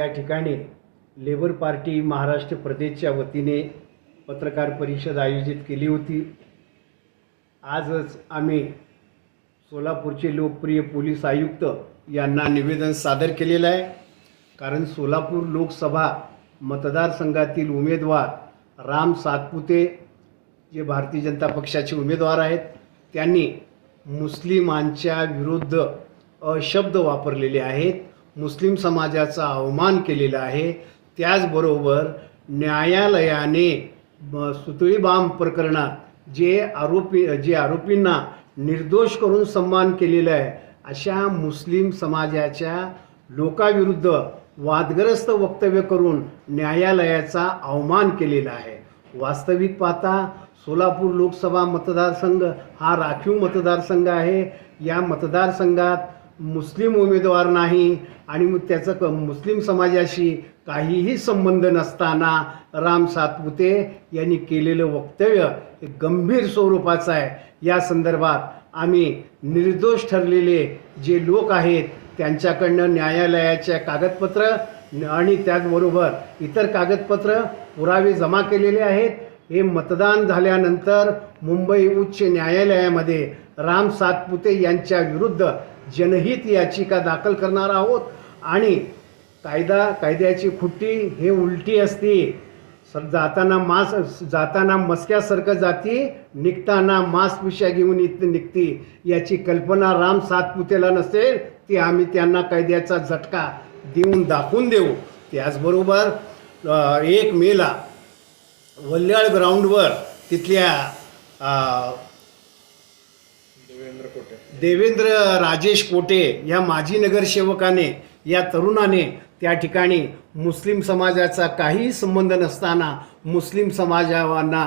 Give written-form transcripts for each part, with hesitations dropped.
या ठिकाणी labour party Maharashtra प्रदेशच्या वतीने पत्रकार परिषद आयोजित केली होती। आजच आम्ही सोलापूरचे लोकप्रिय पोलीस आयुक्त यांना निवेदन सादर केलेलं आहे। कारण सोलापूर लोकसभा मतदारसंघातील उमेदवार राम सातपुते जे भारतीय जनता पक्षाचे उमेदवार आहेत, त्यांनी मुस्लिमांच्या विरुद्ध अशब्द वापरलेले आहेत, मुस्लिम समाजाचा अवमान केलेला आहे। त्याचबरोबर न्यायालयाने सुतळी बॉम्ब प्रकरणात जे आरोपींना निर्दोष करून सम्मान केलेला आहे, अशा मुस्लिम समाजाच्या लोकांविरुद्ध वादग्रस्त वक्तव्य करून न्यायालयाचा अवमान केलेला आहे। वास्तविक पाहता सोलापूर लोकसभा मतदारसंघ हा राखीव मतदारसंघ आहे। या मतदारसंघात मुस्लिम उमेदवार नाही आणि त्याचा मुस्लिम समाजाशी काहीही संबंध नसताना राम सातपुते यांनी केलेलं वक्तव्य हे गंभीर स्वरूपाचं आहे। या संदर्भात आम्ही निर्दोष ठरलेले जे लोक आहेत त्यांच्याकडनं न्यायालयाच्या कागदपत्र आणि त्याचबरोबर इतर कागदपत्र पुरावे जमा केलेले आहेत। हे मतदान झाल्यानंतर मुंबई उच्च न्यायालयामध्ये राम सातपुते यांच्या विरुद्ध जनहित याचिका दाखल करणार आहोत। आणि कायद्याची खुट्टी हे उलटी असते। जाताना मस्क्यासारखं जाती, निघताना मांस पिशा घेऊन निघती। याची कल्पना राम सातपुतेला नसेल ती आम्ही त्यांना कायद्याचा झटका देऊन दाखवून देऊ। त्याचबरोबर 1 मेला वल्याळ ग्राउंडवर तिथल्या देवेंद्र राजेश कोटे या माजी नगरसेवकाने, या तरुणाने त्या ठिकाणी मुस्लिम समाजाचा काही संबंध नसताना मुस्लिम समाजावांना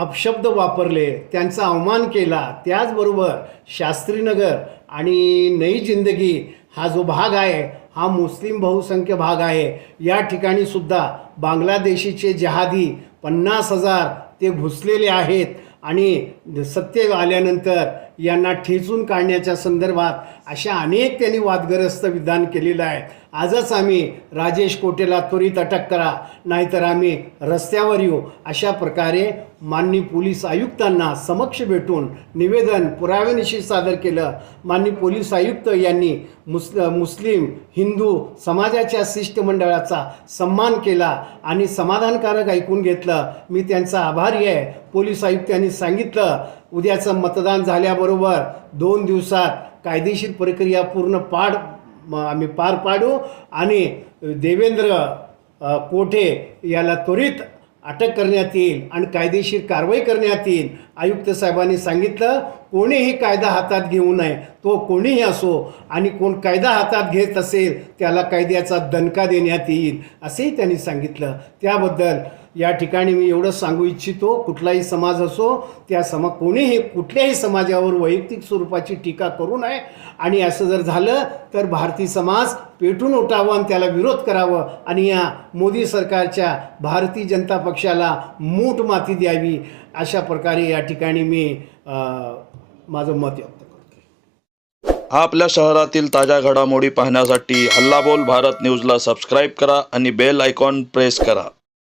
अपशब्द वापरले, त्यांचा अवमान केला। त्याचबरोबर शास्त्रीनगर आणि नई जिंदगी हा जो भाग आहे हा मुस्लिम बहुसंख्य भाग आहे। या ठिकाणी सुद्धा बांगलादेशीचे जहादी 50,000 ते घुसलेले आहेत आणि सत्य आल्यानंतर यांना ठेचून काढण्याच्या संदर्भात अशा अनेक त्यांनी वादग्रस्त विधान केलेलं आहे। आजच आम्ही राजेश कोटेला त्वरित अटक करा, नाहीतर आम्ही रस्त्यावर येऊ, अशा प्रकारे माननीय पोलीस आयुक्तांना समक्ष भेटून निवेदन पुराव्यानिशी सादर केलं। माननीय पोलीस आयुक्त यांनी मुस्लिम हिंदू समाजाच्या शिष्टमंडळाचा सन्मान केला आणि समाधानकारक ऐकून घेतलं। मी त्यांचा आभारी आहे। पोलीस आयुक्तांनी सांगितलं उद्याचं मतदान झाल्याबरोबर 2 दिवसात कायदेशीर प्रक्रिया आम्ही पार पाडू आणि देवेंद्र कोठे याला त्वरित अटक करण्यात येईल आणि कायदेशीर कारवाई करण्यात येईल। आयुक्त साहेबांनी सांगितलं कोणीही कायदा हातात घेऊ नये, तो कोणीही असो, आणि कोण कायदा हातात घेत असेल त्याला कायद्याचा दणका देण्यात येईल असेही त्यांनी सांगितलं। त्याबद्दल या ठिकाणी मी एवढंच सांगू इच्छितो, कुठलाही समाज असो त्या कोणीही कुठल्याही समाजावर वैयक्तिक स्वरूपाची टीका करू नये आणि असं जर झालं तर भारतीय समाज पेटून उठावं आणि त्याला विरोध करावं आणि या मोदी सरकारच्या भारतीय जनता पक्षाला मूठ माती द्यावी, अशा प्रकारे या ठिकाणी मी माझं मत व्यक्त करतो। आपल्या शहरातील ताज्या घडामोडी पाहण्यासाठी हल्ला बोल भारत न्यूजला सबस्क्राईब करा आणि बेल आयकॉन प्रेस करा।